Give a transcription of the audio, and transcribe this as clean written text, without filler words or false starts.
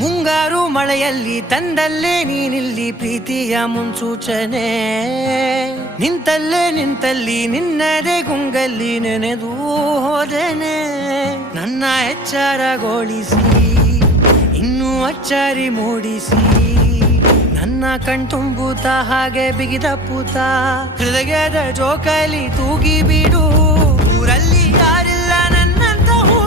ಮುಂಗಾರು ಮಳೆಯಲ್ಲಿ ತಂದಲ್ಲೇ ನೀನಿಲ್ಲಿ ಪ್ರೀತಿಯ ಮುನ್ಸೂಚನೆ, ನಿಂತಲ್ಲಿ ನಿನ್ನದೇ ಗುಂಗಲ್ಲಿ ನೆನೆದು ಹೋದೆನೆ. ನನ್ನ ಎಚ್ಚರಗೊಳಿಸಿ ಇನ್ನೂ ಅಚ್ಚರಿ ಮೂಡಿಸಿ, ನನ್ನ ಕಣ್ತುಂಬುತ್ತ ಹಾಗೆ ಬಿಗಿದ ಪೂತ ಹೃದಯದ ಜೋಕಾಲಿ ತೂಗಿ ಬಿಡು.